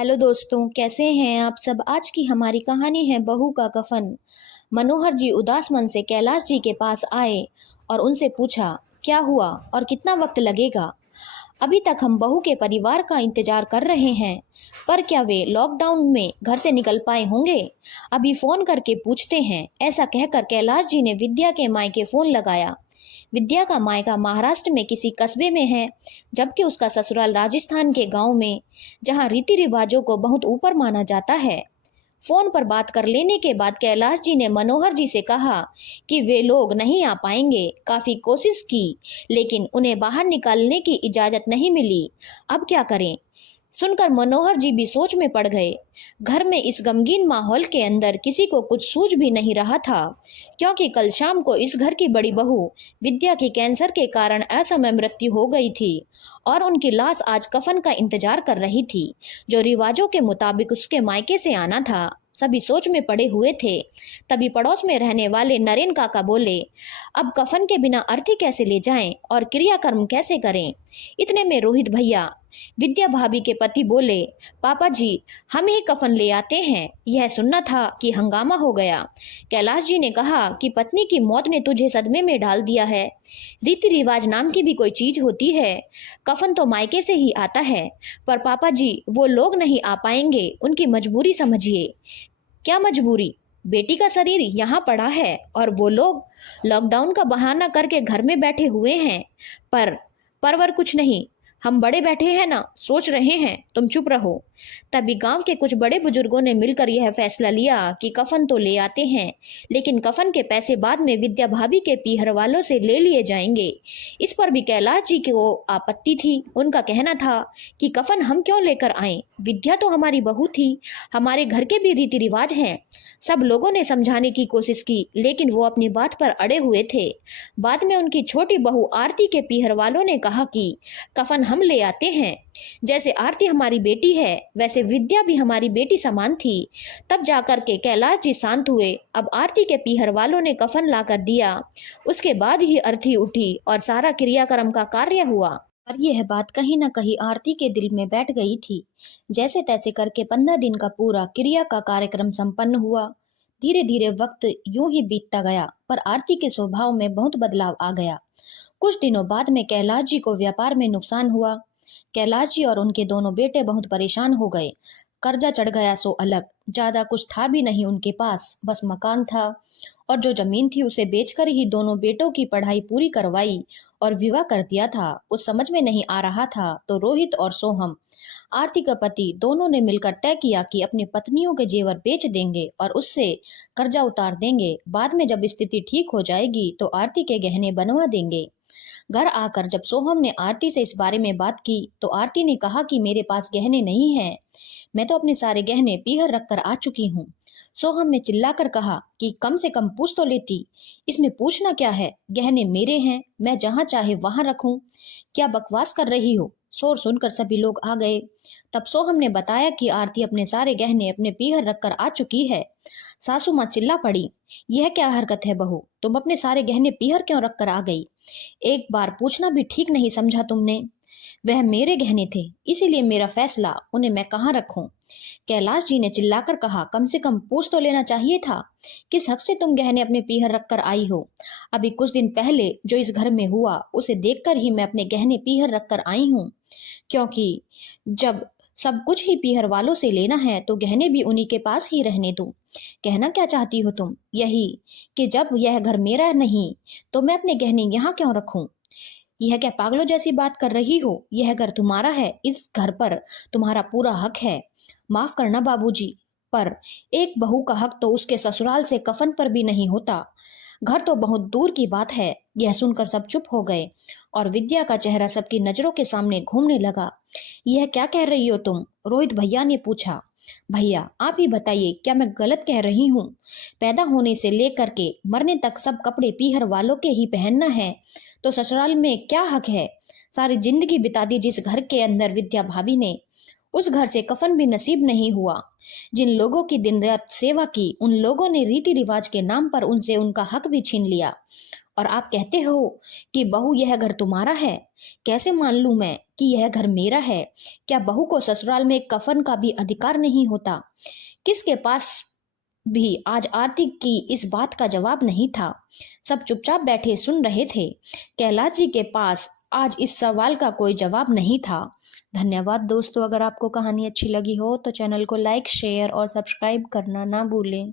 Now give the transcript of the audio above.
Hello दोस्तों, कैसे हैं आप सब। आज की हमारी कहानी है बहू का कफन। मनोहर जी उदास मन से कैलाश जी के पास आए और उनसे पूछा, क्या हुआ और कितना वक्त लगेगा। अभी तक हम बहू के परिवार का इंतजार कर रहे हैं, पर क्या वे लॉकडाउन में घर से निकल पाए होंगे। अभी फोन करके पूछते हैं। ऐसा कहकर कैलाश जी ने विद्या के मायके फोन लगाया। विद्या का मायका महाराष्ट्र में किसी कस्बे में है, जबकि उसका ससुराल राजस्थान के गांव में, जहां रीति रिवाजों को बहुत ऊपर माना जाता है। फोन पर बात कर लेने के बाद कैलाश जी ने मनोहर जी से कहा कि वे लोग नहीं आ पाएंगे। काफी कोशिश की, लेकिन उन्हें बाहर निकालने की इजाजत नहीं मिली। अब क्या करें। सुनकर मनोहर जी भी सोच में पड़ गए। घर में इस गमगीन माहौल के अंदर किसी को कुछ सूझ भी नहीं रहा था, क्योंकि कल शाम को इस घर की बड़ी बहू विद्या की कैंसर के कारण असमय मृत्यु हो गई थी और उनकी लाश आज कफन का इंतजार कर रही थी, जो रिवाजों के मुताबिक उसके मायके से आना था। सभी सोच में पड़े हुए थे। तभी पड़ोस में रहने वाले नरेन काका बोले, अब कफन के बिना अर्थी कैसे ले जाएं और क्रियाकर्म कैसे करें। इतने में रोहित भैया, विद्या भाभी के पति, बोले, पापा जी, हम ही कफन ले आते हैं। यह सुनना था कि हंगामा हो गया। कैलाश जी ने कहा कि पत्नी की मौत ने तुझे सदमे में डाल दिया है। रीति रिवाज नाम की भी कोई चीज होती है। कफन तो मायके से ही आता है, पर पापा जी वो लोग नहीं आ पाएंगे। उनकी मजबूरी समझिए। क्या मजबूरी। बेटी का शरीर यहाँ पड़ा है और वो लोग लॉकडाउन का बहाना करके घर में बैठे हुए हैं। पर परवर कुछ नहीं। हम बड़े बैठे हैं ना, सोच रहे हैं, तुम चुप रहो। तभी गांव के कुछ बड़े बुजुर्गों ने मिलकर यह फैसला लिया कि कफन तो ले आते हैं, लेकिन कफन के पैसे बाद में विद्या भाभी के पीहर वालों से ले लिए जाएंगे। इस पर भी कैलाश जी को आपत्ति थी। उनका कहना था कि कफन हम क्यों लेकर आए। विद्या तो हमारी बहू थी, हमारे घर के भी रीति रिवाज हैं। सब लोगों ने समझाने की कोशिश की, लेकिन वो अपनी बात पर अड़े हुए थे। बाद में उनकी छोटी बहू आरती के पीहर वालों ने कहा कि कफन हम ले आते हैं। जैसे आरती हमारी बेटी है, वैसे विद्या भी हमारी बेटी समान थी। तब जाकर के कैलाश जी शांत हुए। अब आरती के पीहर वालों ने कफन ला कर दिया। उसके बाद ही अर्थी उठी और सारा क्रियाक्रम का कार्य हुआ। और यह बात कहीं न कहीं आरती के दिल में बैठ गई थी। जैसे तैसे करके 15 दिन का पूरा क्रिया का कार्यक्रम संपन्न हुआ। धीरे धीरे वक्त यूं ही बीतता गया, पर आरती के स्वभाव में बहुत बदलाव आ गया। कुछ दिनों बाद में कैलाश जी को व्यापार में नुकसान हुआ। कैलाश जी और उनके दोनों बेटे बहुत परेशान हो गए। कर्जा चढ़ गया सो अलग, ज्यादा कुछ था भी नहीं उनके पास, बस मकान था और जो जमीन थी उसे बेचकर ही दोनों बेटों की पढ़ाई पूरी करवाई और विवाह कर दिया था। कुछ समझ में नहीं आ रहा था तो रोहित और सोहम, आरती का पति, दोनों ने मिलकर तय किया कि अपनी पत्नियों के जेवर बेच देंगे और उससे कर्जा उतार देंगे। बाद में जब स्थिति ठीक हो जाएगी तो आरती के गहने बनवा देंगे। घर आकर जब सोहम ने आरती से इस बारे में बात की तो आरती ने कहा कि मेरे पास गहने नहीं हैं, मैं तो अपने सारे गहने पीहर रख कर आ चुकी हूँ। सोहम ने चिल्लाकर कहा कि कम से कम पूछ तो लेती। इसमें पूछना क्या है, गहने मेरे हैं, मैं जहां चाहे वहां रखूं। क्या बकवास कर रही हो। शोर सुनकर सभी लोग आ गए। तब सोहम ने बताया कि आरती अपने सारे गहने अपने पीहर रखकर आ चुकी है। सासू माँ चिल्ला पड़ी, यह क्या हरकत है बहू, तुम अपने सारे गहने पीहर क्यों रख कर आ गई। एक बार पूछना भी ठीक नहीं समझा तुमने। वह मेरे गहने थे, इसीलिए मेरा फैसला, उन्हें मैं कहाँ रखूं। कैलाश जी ने चिल्लाकर कहा, कम से कम पूछ तो लेना चाहिए था। किस हक से तुम गहने अपने पीहर रखकर आई हो। अभी कुछ दिन पहले जो इस घर में हुआ उसे देखकर ही मैं अपने गहने पीहर रखकर आई हूँ, क्योंकि जब सब कुछ ही पीहर वालों से लेना है तो गहने भी उन्हीं के पास ही रहने दो। कहना क्या चाहती हो तुम, यही कि जब यह घर मेरा नहीं तो मैं अपने गहने यहाँ क्यों रखूं। यह क्या पागलों जैसी बात कर रही हो। यह घर तुम्हारा है, इस घर पर तुम्हारा पूरा हक है। माफ करना बाबूजी, पर एक बहू का हक तो उसके ससुराल से कफन पर भी नहीं होता। घर तो बहुत दूर की बात है। यह सुनकर सब चुप हो गए और विद्या का चेहरा सबकी नजरों के सामने घूमने लगा। यह क्या कह रही हो तुम, रोहित भैया ने पूछा। भैया आप ही बताइए, क्या मैं गलत कह रही हूँ। पैदा होने से लेकर के मरने तक सब कपड़े पीहर वालों के ही पहनना है, तो ससुराल में क्या हक है। सारी जिंदगी बिता दी जिस घर के अंदर विद्या भाभी ने, उस घर से कफन भी नसीब नहीं हुआ। जिन लोगों की दिन रात सेवा की, उन लोगों ने रीति रिवाज के नाम पर उनसे उनका हक भी छीन लिया और आप कहते हो कि बहू यह घर तुम्हारा है। कैसे मान लूं मैं कि यह घर मेरा है? क्या बहू को ससुराल में कफन का भी अधिकार नहीं होता? किसके पास भी आज आरती की इस बात का जवाब नहीं था। सब चुपचाप बैठे सुन रहे थे। कैलाश जी के पास आज इस सवाल का कोई जवाब नहीं था। धन्यवाद दोस्तों। अगर आपको कहानी अच्छी लगी हो तो चैनल को लाइक, शेयर और सब्सक्राइब करना ना भूलें।